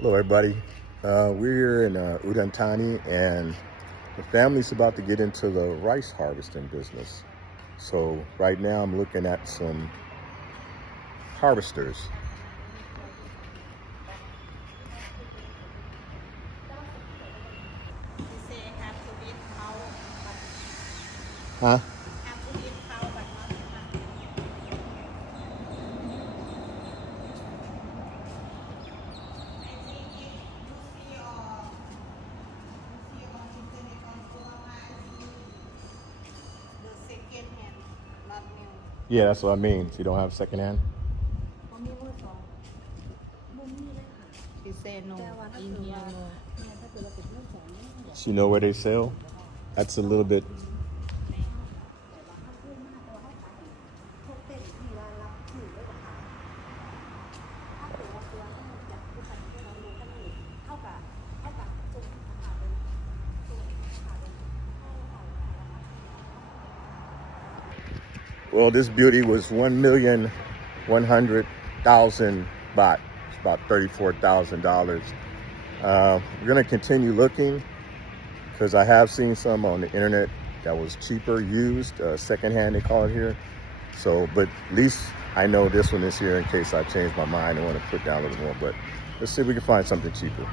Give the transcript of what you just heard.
Hello, everybody. We're here in Udon, Thani, and the family's about to get into the rice harvesting business. So right now I'm looking at some harvesters. They say have to eat cow, but Huh? have to eat cow, but not enough. I think if you see on internet on supermarket, the second hand, not new. Yeah, that's what I mean. So you don't have secondhand? บ่มีมือสองบ่มีเลยค่ะ She say no, แต่ว่าถ้า in เกิด here ว่า no. เนี่ยถ้าเกิดเราเป็นมือสองเนี่ยเดี๋ยว So you know where they sell? That's a little bit. แต่ว่าถ้าซื้อมาแต่ว่าเขาขายพวกเต้นที่ว่ารับซื้อไว้กับเขาถ้าเกิดว่าตัวต้องอยากผู้พันที่เรารู้กันอยู่เท่ากับส่งราคาเลยส่งราคาเลยเข้าเอาราคา Well, this beauty was 1,100,000 baht. It's about $34,000. We're gonna continue looking because I have seen some on the internet that was cheaper, used, secondhand they call it here. So, but at least I know this one is here in case I change my mind and want to put down a little more. But let's see if we can find something cheaper.